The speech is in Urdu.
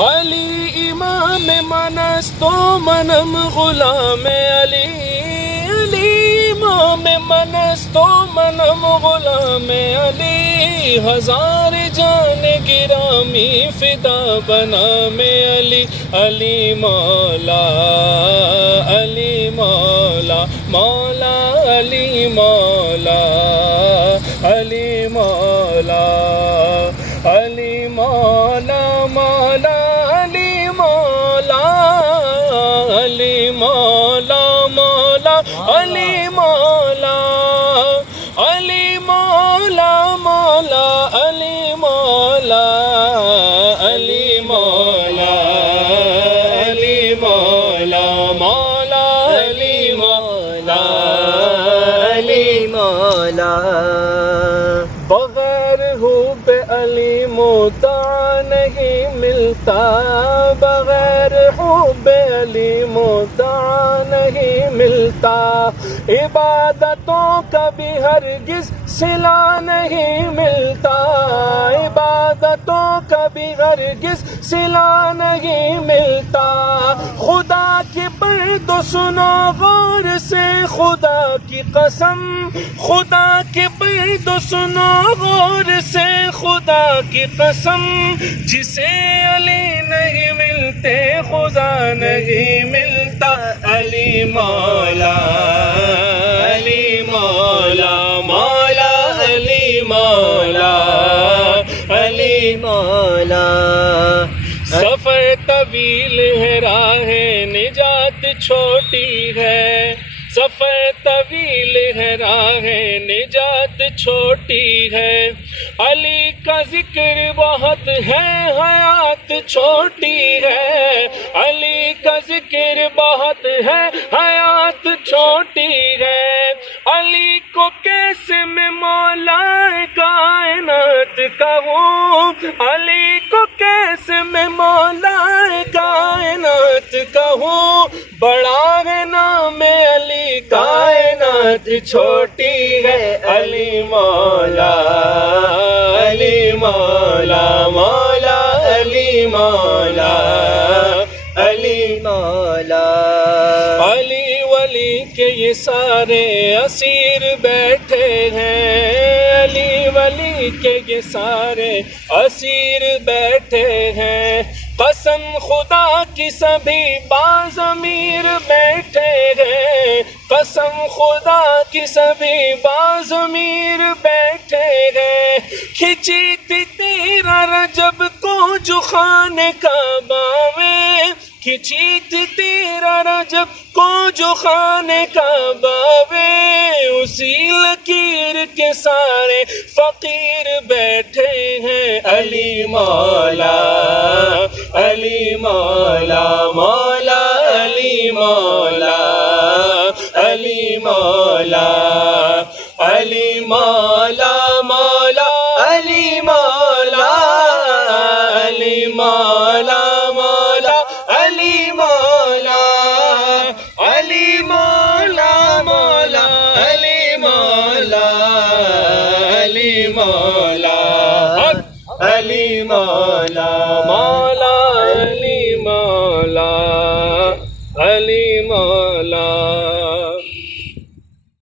علی امام منست و منم غلام علی، علی امام منست و منم غلام علی، ہزار جان گرامی فدا بنام علی، علی مولا علی مولا مولا علی مولا علی مولا علی مولا مولا علی مولا علی مولا مولا علی مولا علی مولا مولا علی مولا علی مولا علی مولا مولا علی مولا علی مولا. بغیر حب علی مدعا نہیں ملتا، بغیر حب علی مدعا نہیں ملتا، عبادتوں کا بھی ہرگز صلہ نہیں ملتا، عبادتوں کا بھی ہرگز صلہ نہیں ملتا، خدا کی بات تو سنو غور سے، خدا کی قسم، خدا کی بات تو سنو غور سے، خدا کی قسم، جسے علی نہیں ملتے خدا نہیں ملتا، علی مولا علی مولا مولا علی مولا علی مولا. سفر طویل ہے راہ نجات چھوٹی ہے، سفر طویل ہے راہ نجات چھوٹی ہے، علی کا ذکر بہت ہے حیات چھوٹی ہے، علی کا ذکر بہت ہے حیات چھوٹی ہے، علی کو کیسے میں مولا کائنات کہوں، علی کو کیسے میں مولا کائنات کہوں، بڑا ہے نام علی کائنات چھوٹی ہے، علی مولا علی مولا مولا علی مولا علی مولا. علی ولی کے یہ سارے اسیر بیٹھے ہیں، علی ولی کے یہ سارے اسیر بیٹھے ہیں، قسم خدا کی سبھی باضمیر بیٹھے ہیں، قسم خدا کی سبھی باضمیر بیٹھے ہیں، کھچی تھی تیرا رجب کو جو خانے کعبہ میں، کھچی تھی تیرا رجب کو جو خانے کعبہ میں، اسی لکیر کے سارے فقیر بیٹھے ہیں، علی مولا علی مولا مولا علی مولا علی مولا علی مولا مولا علی مولا.